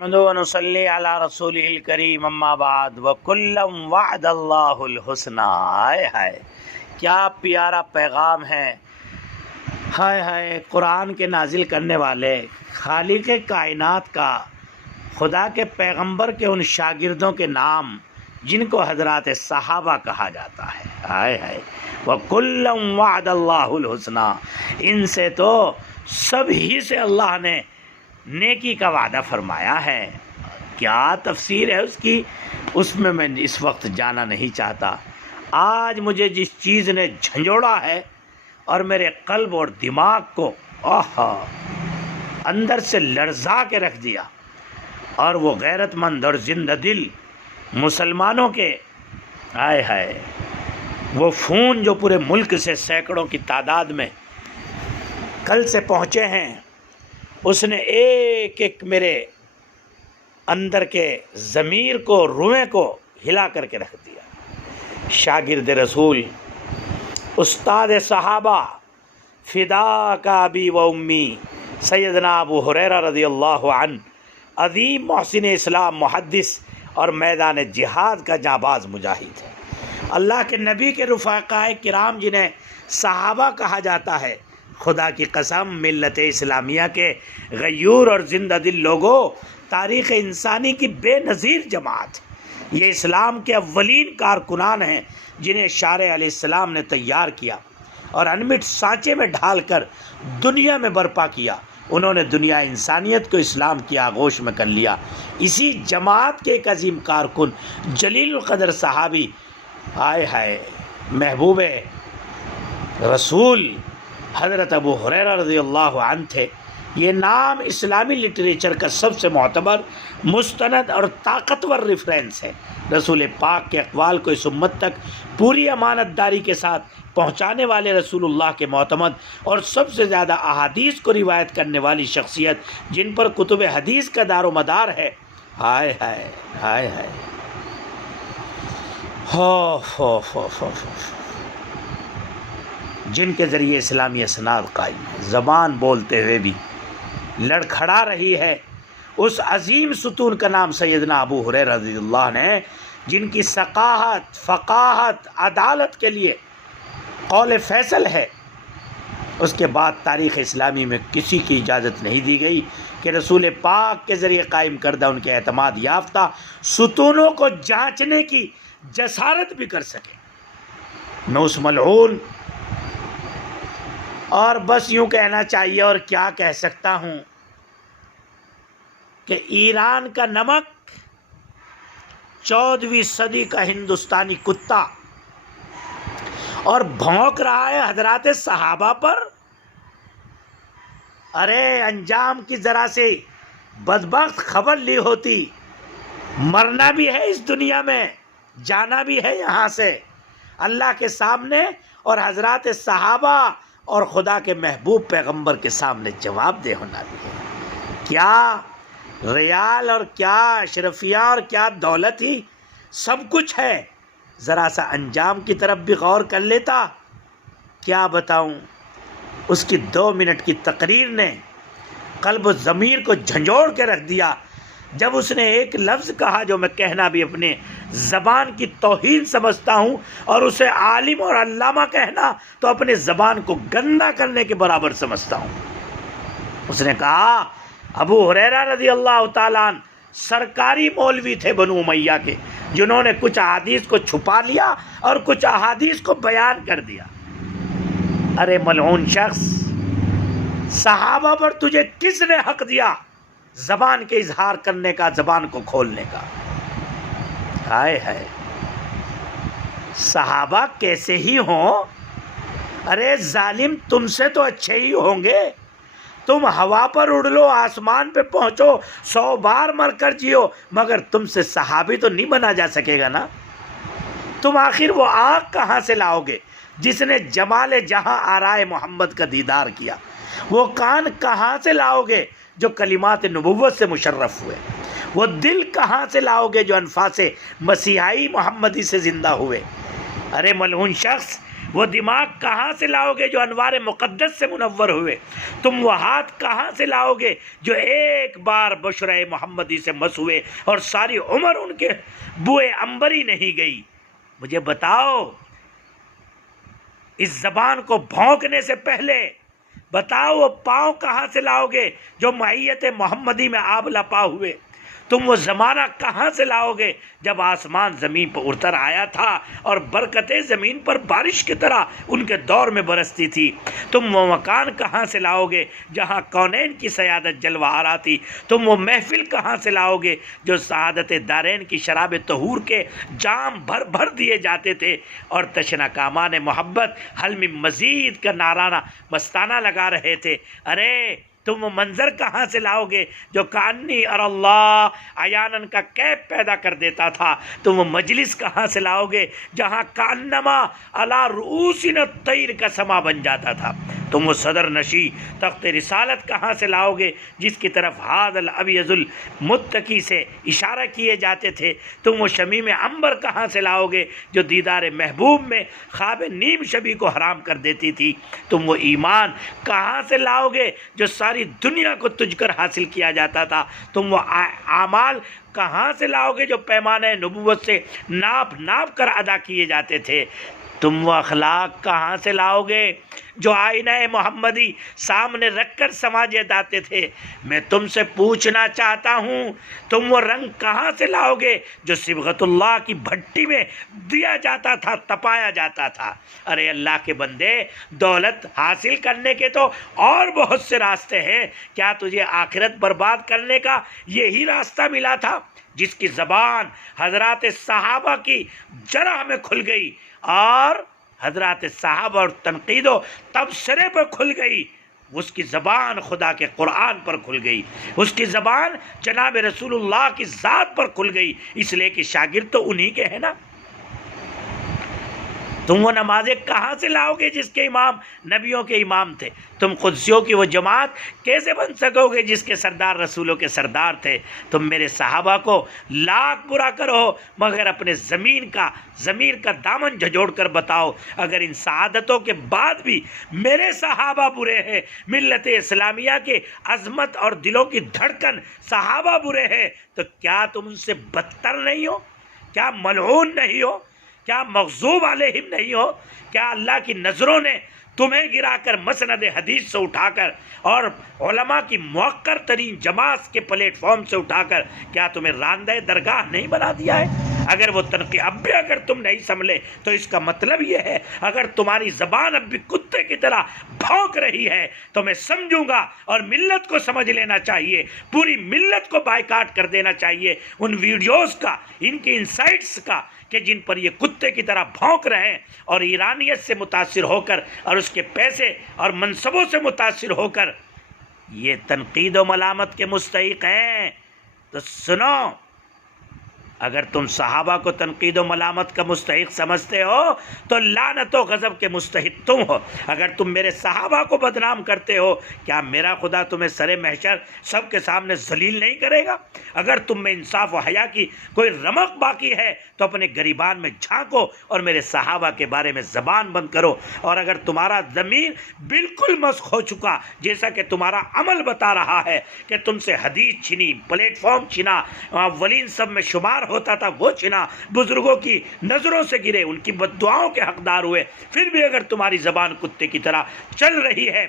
नसल्ली अला रसूलिल करीम अम्मा बाद व कुल्लम वअदल्लाहुल हुस्ना। हाय हाय, क्या प्यारा पैगाम है। हाय हाय, कुरान के नाजिल करने वाले खालिक कायनात का, खुदा के पैगंबर के उन शागिर्दों के नाम जिनको हजरात सहाबा कहा जाता है। हाय हाय, व कुल्लम वअदल्लाहुल हुस्ना, इनसे तो सभी से अल्लाह ने नेकी का वादा फरमाया है। क्या तफसीर है उसकी, उसमें मैं इस वक्त जाना नहीं चाहता। आज मुझे जिस चीज़ ने झंझोड़ा है और मेरे कल्ब और दिमाग को अंदर से लर्जा के रख दिया, और वो गैरतमंद और जिंदा दिल मुसलमानों के, आए हाय, वो खून जो पूरे मुल्क से सैकड़ों की तादाद में कल से पहुँचे हैं, उसने एक एक मेरे अंदर के ज़मीर को, रुएं को हिला करके रख दिया। शागिर्द रसूल, उस्ताद सहाबा, फ़िदा का अबी व उम्मी, सैयदना अबू हुरैरा रज़ियल्लाहु अन्हु, अज़ीम मोहसिन इस्लाम, मुहद्दिस और मैदान जिहाद का जाबाज मुजाहिद है। अल्लाह के नबी के रुफ़ाक़ाए किराम जिन्हें सहाबा कहा जाता है, खुदा की कसम मिल्लत इस्लामिया के गयूर और जिंदा दिल लोगों, तारीख़ इंसानी की बेनज़ीर जमात, ये इस्लाम के अव्वलीन कारकुनान हैं जिन्हें शारे अलैहिस्सलाम ने तैयार किया और अनमिट सांचे में ढालकर दुनिया में बर्पा किया। उन्होंने दुनिया इंसानियत को इस्लाम की आगोश में कर लिया। इसी जमात के एक अजीम कारकुन जलील क़दर सहाबी, आए हाय, महबूब रसूल हज़रत अबू हुरैरा रज़ियल्लाहु अन्हु थे। ये नाम इस्लामी लिटरेचर का सबसे मोतबर, मुस्तनद और ताकतवर रेफरेंस है। रसूल पाक के अक़वाल को इस उम्मत तक पूरी अमानतदारी के साथ पहुँचाने वाले रसूलुल्लाह के मोतमद और सबसे ज़्यादा अहादीस को रिवायत करने वाली शख्सियत, जिन पर कुतुब हदीस का दारो मदार है। हाय हाय हाय हाय, हो जिनके ज़रिए इस्लामी असनाद कायम है, ज़बान बोलते हुए भी लड़खड़ा रही है। उस अजीम सुतून का नाम सैयदना अबू हुरैरा रज़ियल्लाहु अन्हु ने, जिनकी सकाहत, फ़काहत, अदालत के लिए कौल फैसल है। उसके बाद तारीख़ इस्लामी में किसी की इजाज़त नहीं दी गई कि रसूल पाक के ज़रिए कायम करदा उनके एतमाद याफ्ता सुतूनों को जांचने की जसारत भी कर सके। मैं उस मलऊन, और बस यूँ कहना चाहिए, और क्या कह सकता हूँ, कि ईरान का नमक, 14वीं सदी का हिंदुस्तानी कुत्ता, और भौंक रहा है हजरात सहाबा पर। अरे अंजाम की ज़रा से बदबख्त खबर ली होती, मरना भी है इस दुनिया में, जाना भी है यहाँ से अल्लाह के सामने, और हजरात सहाबा और खुदा के महबूब पैगंबर के सामने जवाब दे होना भी है। क्या रियाल और क्या अशरफिया और क्या दौलत ही सब कुछ है, ज़रा सा अंजाम की तरफ भी गौर कर लेता। क्या बताऊं, उसकी 2 मिनट की तकरीर ने कल्ब व ज़मीर को झंझोड़ के रख दिया, जब उसने एक लफ्ज़ कहा जो मैं कहना भी अपने ज़बान की तौहीन समझता हूँ, और उसे आलिम और अल्लामा कहना तो अपने ज़बान को गंदा करने के बराबर समझता हूँ। उसने कहा, अबू हुरैरा रज़ियल्लाहु ताला अन्हु सरकारी मौलवी थे बनु उमैया के, जिन्होंने कुछ अहादीस को छुपा लिया और कुछ अहादीस को बयान कर दिया। अरे मलऊन शख्स, सहाबा पर तुझे किसने हक दिया ज़बान के इजहार करने का, ज़बान को खोलने का? हाय हाय, सहाबा कैसे ही हों? अरे जालिम, तुमसे तो अच्छे ही होंगे। तुम हवा पर उड़ लो, आसमान पे पहुंचो, 100 बार मरकर जियो, मगर तुमसे सहाबी तो नहीं बना जा सकेगा ना। तुम आखिर वो आँख कहाँ से लाओगे जिसने जमाल जहां आराए मोहम्मद का दीदार किया? वो कान कहाँ से लाओगे जो कलिमात नबुव्वत से मुशर्रफ हुए? वो दिल कहाँ से लाओगे जो अनफासे मसीहाई मोहम्मदी से ज़िंदा हुए? अरे मलऊन शख्स, वो दिमाग कहाँ से लाओगे जो अनवार मुक़द्दस से मुनव्वर हुए? तुम वो हाथ कहाँ से लाओगे जो एक बार बशरे मोहम्मदी से मस हुए और सारी उम्र उनके बुए अंबरी नहीं गई? मुझे बताओ, इस ज़बान को भौंकने से पहले बताओ वो पाँव कहाँ से लाओगे जो मैयत मोहम्मदी में आब लपा हुए? तुम वो ज़माना कहाँ से लाओगे जब आसमान ज़मीन पर उतर आया था और बरकतें ज़मीन पर बारिश की तरह उनके दौर में बरसती थी? तुम वो मकान कहाँ से लाओगे जहाँ कौनैन की सयादत जलवा आ रहा थी? तुम वो महफिल कहाँ से लाओगे जो सआदत दारैन की शराब तहूर के जाम भर भर दिए जाते थे और तशना कामान मोहब्बत हल में मज़ीद का नाराना मस्ताना लगा रहे थे? अरे तुम वो मंजर कहाँ से लाओगे जो कानी और अल्लाह अयानन का कैप पैदा कर देता था? तुम वो मजलिस कहाँ से लाओगे जहाँ कान्नमा अला रूसिन तैर का समा बन जाता था? तुम वो सदर नशी तख्त रिसालत कहाँ से लाओगे जिसकी तरफ हादल अबियजुल मुत्तकी से इशारा किए जाते थे? तुम वो शमीम अंबर कहाँ से लाओगे जो दीदार महबूब में ख्वाब नीम शबी को हराम कर देती थी? तुम वो ईमान कहाँ से लाओगे जो सारी दुनिया को तुझकर हासिल किया जाता था? तुम वो आमाल कहाँ से लाओगे जो पैमाने नबुव्वत से नाप नाप कर अदा किए जाते थे? तुम वो अखलाक कहाँ से लाओगे जो आईना मोहम्मदी सामने रखकर समाजे जाते थे? मैं तुमसे पूछना चाहता हूँ, तुम वो रंग कहाँ से लाओगे जो सिबगतुल्लाह की भट्टी में दिया जाता था, तपाया जाता था? अरे अल्लाह के बंदे, दौलत हासिल करने के तो और बहुत से रास्ते हैं, क्या तुझे आखिरत बर्बाद करने का यही रास्ता मिला था जिसकी ज़बान हज़रात सहाबा की जरह में खुल गई और हज़रात साहबा और तनकीदो तबसरे पर खुल गई? उसकी ज़बान खुदा के कुरान पर खुल गई, उसकी ज़बान जनाब रसूलुल्लाह की ज़ात पर खुल गई, इसलिए कि शागिर्द तो उन्हीं के हैं ना। तुम वो नमाजें कहाँ से लाओगे जिसके इमाम नबियों के इमाम थे? तुम कुद्सियों की वो जमात कैसे बन सकोगे जिसके सरदार रसूलों के सरदार थे? तुम मेरे सहाबा को लाख बुरा करो मगर अपने ज़मीर का दामन झजोड़ कर बताओ, अगर इन सआदतों के बाद भी मेरे सहाबा बुरे हैं, मिल्लत इस्लामिया के अज़मत और दिलों की धड़कन सहाबा बुरे हैं, तो क्या तुम उनसे बदतर नहीं हो? क्या मलऊन नहीं हो? क्या मग़ज़ूब अलैहिम नहीं हो? क्या अल्लाह की नज़रों ने तुम्हें गिराकर मसनद हदीस से उठाकर और उलमा की मुअक्कर तरीन जमात के प्लेटफॉर्म से उठाकर क्या तुम्हें रांदे दरगाह नहीं बना दिया है? अगर वो तनकी अब भी अगर तुम नहीं संभले तो इसका मतलब ये है, अगर तुम्हारी ज़बान अब भी कुत्ते की तरह भौंक रही है तो मैं समझूंगा और मिल्लत को समझ लेना चाहिए, पूरी मिल्लत को बायकाट कर देना चाहिए उन वीडियोज़ का, इनकी इनसाइट्स का कि जिन पर ये कुत्ते की तरह भौंक रहे हैं और ईरानियत से मुतासिर होकर और उसके पैसे और मनसबों से मुतासिर होकर ये तनकीद व मलामत के मुस्तहिक हैं। तो सुनो, अगर तुम सहाबा को तनकीद व मलामत का मुस्तहिक समझते हो तो लानत व गज़ब के मुस्तहिक तुम हो। अगर तुम मेरे सहाबा को बदनाम करते हो, क्या मेरा खुदा तुम्हें सरे महशर सबके सामने जलील नहीं करेगा? अगर तुम में इंसाफ व हया की कोई रमक बाकी है तो अपने गरीबान में झांको और मेरे सहाबा के बारे में ज़बान बंद करो। और अगर तुम्हारा ज़मीर बिल्कुल मस्क हो चुका, जैसा कि तुम्हारा अमल बता रहा है कि तुमसे हदीस छिनी, प्लेटफॉर्म छिना, वलीन सब में शुमार होता था वो छिना, बुजुर्गों की नज़रों से गिरे, उनकी बद्दुआओं के हकदार हुए, फिर भी अगर तुम्हारी ज़बान कुत्ते की तरह चल रही है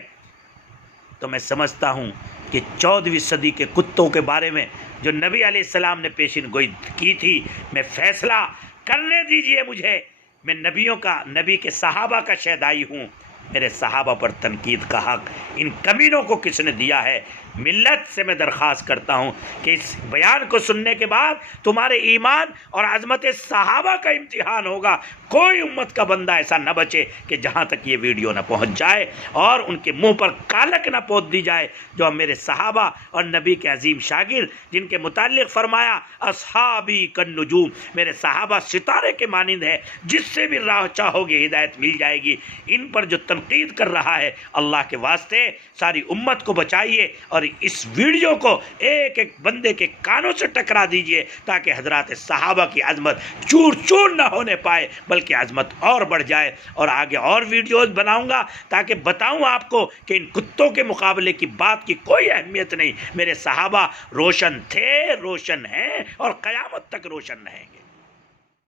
तो मैं समझता हूँ कि 14वीं सदी के कुत्तों के बारे में जो नबी अलैहिस्सलाम ने पेशिन गोई की थी, मैं फैसला करने दीजिए मुझे। मैं नबी के सहाबा का शहदाई हूँ। मेरे सहाबा पर तनकीद का हक इन कमीनों को किसने दिया है? मिल्लत से मैं दरख्वास्त करता हूँ कि इस बयान को सुनने के बाद तुम्हारे ईमान और अज़मत सहाबा का इम्तिहान होगा। कोई उम्मत का बंदा ऐसा न बचे कि जहाँ तक ये वीडियो न पहुँच जाए और उनके मुंह पर कालक न पोत दी जाए, जो मेरे सहाबा और नबी के अजीम शागिर जिनके मुताल्लिक़ फरमाया अस्हाबी कन्नुजूम, मेरे सहाबा सितारे के मानिंद है, जिससे भी राह चाहोगे हिदायत मिल जाएगी। इन पर जो तनकीद कर रहा है, अल्लाह के वास्ते सारी उम्मत को बचाइए और और इस वीडियो को एक एक बंदे के कानों से टकरा दीजिए ताकि हजरात सहाबा की अजमत चूर चूर ना होने पाए बल्कि अजमत और बढ़ जाए। और आगे और वीडियोस बनाऊंगा ताकि बताऊं आपको कि इन कुत्तों के मुकाबले की बात की कोई अहमियत नहीं। मेरे सहाबा रोशन थे, रोशन हैं और क़यामत तक रोशन रहेंगे।